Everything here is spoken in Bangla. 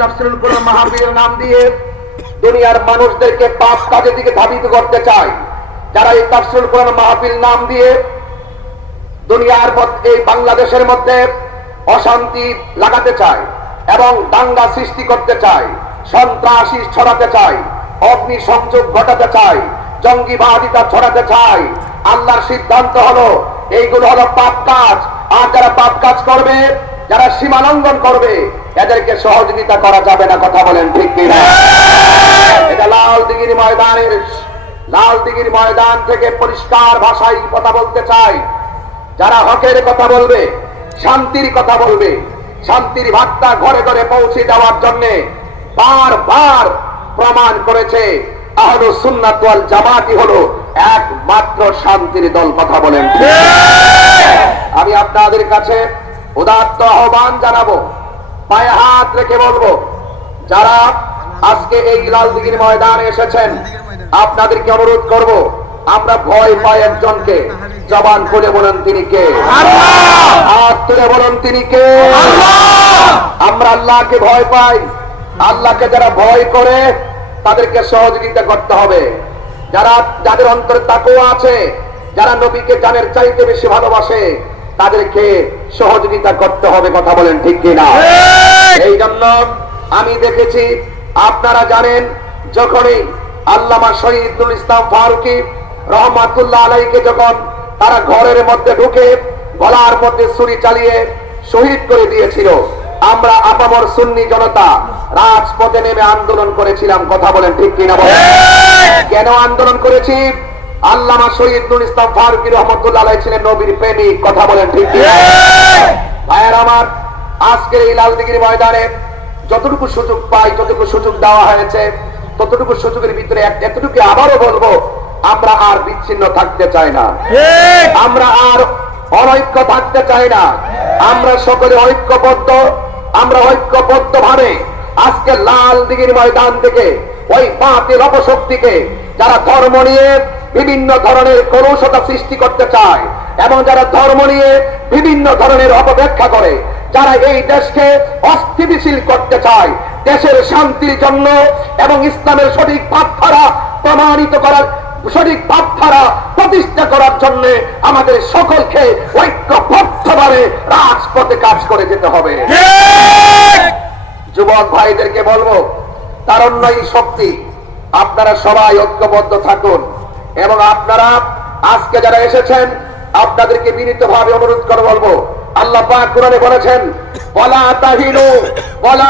তাফসীরুল কোরআন মাহফিলের নাম দিয়ে দুনিয়ার মানুষদেরকে পাপ কাজের দিকে ধাবিত করতে চায়। যারা এই তাফসীরুল কোরআন মাহফিল নাম দিয়ে দুনিয়ার এই বাংলাদেশের মধ্যে অশান্তি লাগাতে চায় এবং দাঙ্গা সৃষ্টি করতে চায়, সন্ত্রাসী ছড়াতে চায়, অগ্নি সংযোগ ঘটাতে চায়, জঙ্গিবাদিতা ছড়াতে চায়, আল্লাহর সিদ্ধান্ত হলো এইগুলো হলো পাপ কাজ। আর যারা পাপ কাজ করবে, যারা সীমা লঙ্ঘন করবে, এদেরকে সহযোগিতা করা যাবে না। কথা বলেন ঠিক কিনা? এটা লালদিঘির ময়দান থেকে পরিষ্কার ভাষায় কথা বলতে চাই। যারা হকের কথা বলবে, শান্তির কথা বলবে, শান্তির বার্তা ঘরে ঘরে পৌঁছে দেওয়ার জন্য বারবার প্রমাণ করেছে আহলুস সুন্নাত ওয়াল জামাতই হলো একমাত্র শান্তির দল। কথা বলেন। আমি আপনাদের কাছে উদাত্ত আহ্বান জানাবো, পায়ে হাত রেখে বলবো, যারা আজকে এই লালদিঘির ময়দানে এসেছেন, আপনাদেরকে অনুরোধ করব, আমরা ভয় পাই একজনকে। জবান খুলে বলেন তিনি কে? আল্লাহ। হাত তুলে বলেন তিনি কে? আল্লাহ। আমরা আল্লাহকে ভয় পাই। আল্লাহকে যারা ভয় করে তাদেরকে সহযোগিতা করতে হবে। যাদের অন্তরে তাকওয়া আছে, যারা নবীকে জানের চাইতে বেশি ভালোবাসে, তাদেরকে সহযোগিতা করতে হবে। কথা বলেন ঠিক কিনা? এই জন্য আমি দেখেছি, আপনারা জানেন, যখনই আল্লামা শহীদুল ইসলাম ফারুকী রহমাতুল্লাহ আলাইহিকে যখন তারা ঘরের মধ্যে ঢুকে গলার মধ্যে ছুরি চালিয়ে শহীদ করে দিয়েছিল, আমরা আপামর সুন্নি জনতা রাজপথে নেমে আন্দোলন করেছিলাম। কথা বলেন ঠিক কিনা? বলেন কেন আন্দোলন করেছি? আল্লামা শহীদুল ইসলাম ফারুকী রহমাতুল্লাহ আলাইহি ছিলেন নবীর প্রেমিক। কথা বলেন ঠিক কিনা? ভাইয়ের আমার, আজকের এই লালদিঘির ময়দানে যতটুকু সুযোগ পাই, যতটুকু সুযোগ দেওয়া হয়েছে, ততটুকু সুযোগের ভিতরে এতটুকু আবারও বলবো, আমরা আর বিচ্ছিন্ন থাকতে চাই না, আমরা আর অনৈক্য থাকতে চাই না। আমরা সকলে ঐক্যবদ্ধ, আমরা ঐক্যবদ্ধ ভাবে আজকে লালদিঘির ময়দান থেকে ওই বাতিল অপশক্তিকে, যারা ধর্ম নিয়ে বিভিন্ন ধরনের কলুষতা সৃষ্টি করতে চায় এবং যারা ধর্ম নিয়ে বিভিন্ন ধরনের অপব্যাখ্যা করে, যারা এই দেশকে অস্থিতিশীল করতে চায়, দেশের শান্তির জন্য এবং ইসলামের সঠিক ভাবধারা প্রমাণিত করার, সঠিক ভাবধারা প্রতিষ্ঠা করার জন্য আমাদের সকলকে ঐক্যবদ্ধভাবে রাজপথে কাজ করে যেতে হবে। যুবক ভাইদেরকে বলবো, তারুণ্যই শক্তি, আপনারা সবাই ঐক্যবদ্ধ থাকুন। এবং আপনারা আজকে যারা এসেছেন, আপনাদেরকে বিনীতভাবে অনুরোধ করে বলবো, আল্লাহ পাক কোরআনে বলেছেন, ওয়ালা তাহিনু ওয়ালা